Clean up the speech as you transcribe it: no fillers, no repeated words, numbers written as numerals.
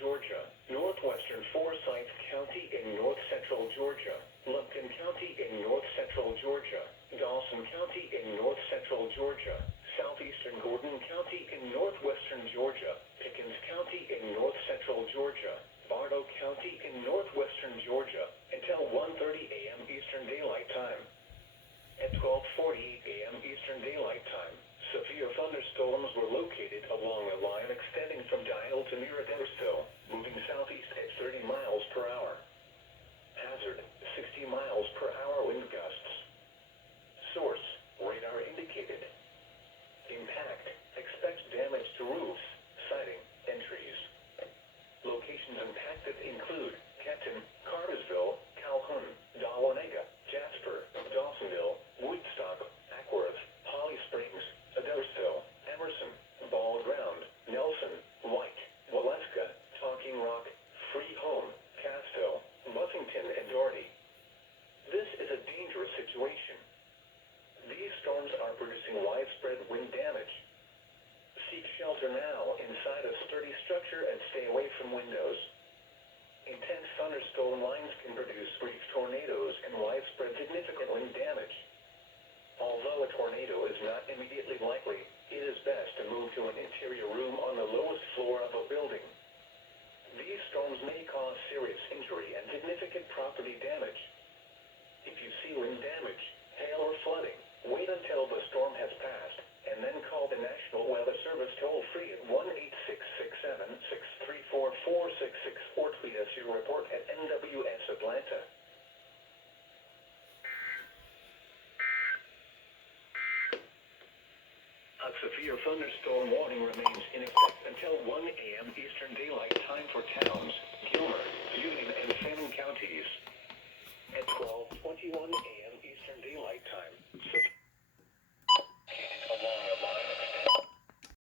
Georgia, northwestern Forsyth County in north-central Georgia, Lumpkin County in north-central Georgia, Dawson County in north-central Georgia, southeastern Gordon County in northwestern Georgia, Pickens County in north-central Georgia, Bartow County in northwestern Georgia, until 1:30 a.m. Eastern Daylight Time. At 12:48 a.m. Eastern Daylight Time, severe thunderstorms were located along a line extending from Dial to near Thunderstorm, moving southeast at 30 miles per hour. Hazard, 60 miles per hour wind gusts. Source, radar indicated. Impact, expect damage to roofs, siding, and trees. Locations impacted include Kenton, Cartersville, Calhoun, Dahlonega, Jasper, Dawsonville, Woodstock, Ackworth, Holly Springs, Adairsville, Emerson, Ball Ground, Nelson, White, Waleska, Talking Rock, Freeholm, Castville, Buffington, and Doherty. This is a dangerous situation. These storms are producing widespread wind damage. Seek shelter now inside a sturdy structure and stay away from windows. Intense thunderstorm lines can produce brief tornadoes and widespread significant wind damage. Although a tornado is not immediately likely, it is best to move to an interior room on the lowest floor of a building. These storms may cause serious injury and significant property damage. If you see wind damage, hail, or flooding, wait until the storm has passed, and then call the National Weather Service toll-free at 1-866-7-634-4666 or tweet us your report at NWS Atlanta. A severe thunderstorm warning remains in effect until 1 a.m. Eastern Daylight Time for Towns, Gilmer, Union, and Fannin counties. At 12:21 a.m. Eastern Daylight Time,